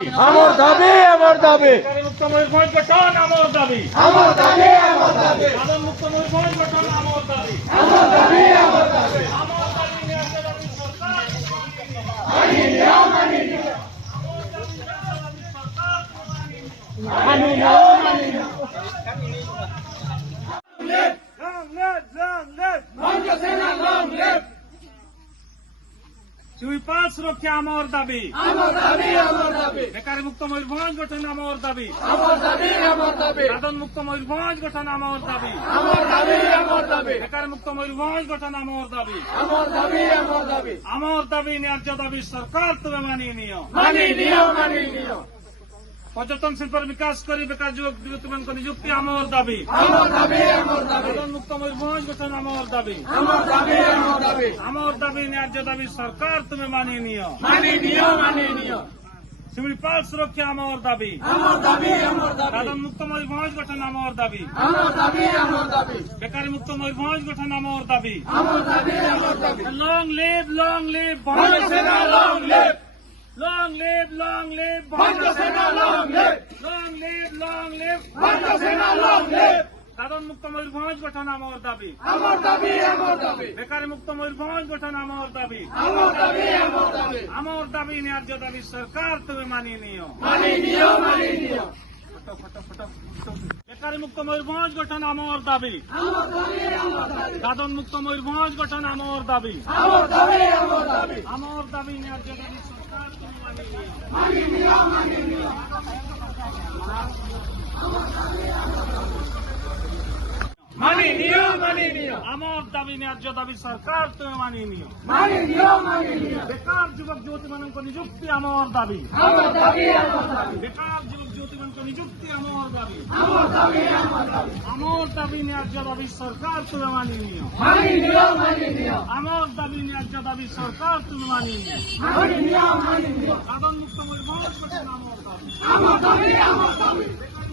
আমার দাবি আমার দাবি মুক্ত ময়ূরভঞ্জ গঠন আমার দাবি আমার দাবি আমার দাবি সাধারণ মুক্ত ময়ূরভঞ্জ গঠন আমার দাবি আমার দাবি আমার দাবি আমার দাবি ন্যায্য দাবি সরকার মানি নিও মানি নিও মানি নিও মানি নিও মঞ্চ সেনা লং লিভ সুইপাল সুরক্ষা আমার দাবি আমার দাবি আমার দাবি বেকারি মুক্ত ময়ূরভঞ্জ গঠন আমার দাবি আমার দাবি আমার দাবি সাধারণ মুক্ত ময়ূরভঞ্জ গঠন আমার দাবি আমার দাবি আমার দাবি বেকার মুক্ত ময়ূরভঞ্জ গঠন আমার দাবি আমার দাবি আমার দাবি আমার দাবি ন্যায্য দাবি সরকার তুমি মানিয়ে নিও মানি নিও মানি নিও পর্যটন শিল্পের বিকাশ করি বেকার যুবক যুবতীମାନଙ୍କୁ নিযুক্তি আমার দাবি আমার দাবি আমার দাবি সাধারণ মুক্ত ময়ূরভঞ্জ গঠন আমার দাবি আমার দাবি আমার দাবি আমার দাবি ন্যায্য দাবি সরকার তুমি মানিয়ে নিও মানি নিও মানি নিও শিমিপাল সুরক্ষা আমার দাবি আমার দাবি আমার দাবি সাধারণ মুক্ত ময়ূরভঞ্জ গঠন আমার দাবি আমার দাবি আমার দাবি বেকারি মুক্ত ময়ূরভঞ্জ গঠন আমার দাবি আমার দাবি আমার দাবি লং লিভ মঞ্চ সেনা লং লিভ long live মঞ্চ সেনা লং লিভ long live মঞ্চ সেনা লং লিভ সাধারণ মুক্ত ময়ূরভঞ্জ গঠন আমার দাবি আমার দাবি আমার দাবি বেকারি মুক্ত ময়ূরভঞ্জ গঠন আমার দাবি আমার দাবি আমার দাবি আমার দাবি ন্যায্য দাবি সরকার তুমি মানিয়ে নিও মানি নিও মানি নিও বেকারি মুক্ত ময়ূরভঞ্জ গঠন আমার দাবি আমার দাবি আমার দাবি সাধারণ মুক্ত ময়ূরভঞ্জ গঠন আমার দাবি আমার দাবি আমার দাবি আমার দাবি ন্যায্য দাবি সরকার তুমি মানিয়ে নিও মানি নিও মানি নিও মানি নিও মানি নিও আমার দাবি ন্যায্য দাবি সরকার তুমি মানিয়ে নিও মানি নিও মানি নিও বেকার যুবক যুবতীମାନଙ୍କୁ নিযুক্তি আমার দাবি আমার দাবি আমার দাবি বেকার যুবক যুবতীମାନଙ୍କୁ নিযুক্তি আমার দাবি আমার দাবি আমার দাবি আমার দাবি ন্যায্য দাবি সরকার তুমি মানিয়ে নিও মানি নিও মানি নিও আমার দাবি ন্যায্য দাবি সরকার তুমি মানিয়ে নিও মানি নিও মানি নিও সাধারণ মুক্ত ময়ূরভঞ্জ গঠন আমার দাবি আমার দাবি আমার দাবি বেকার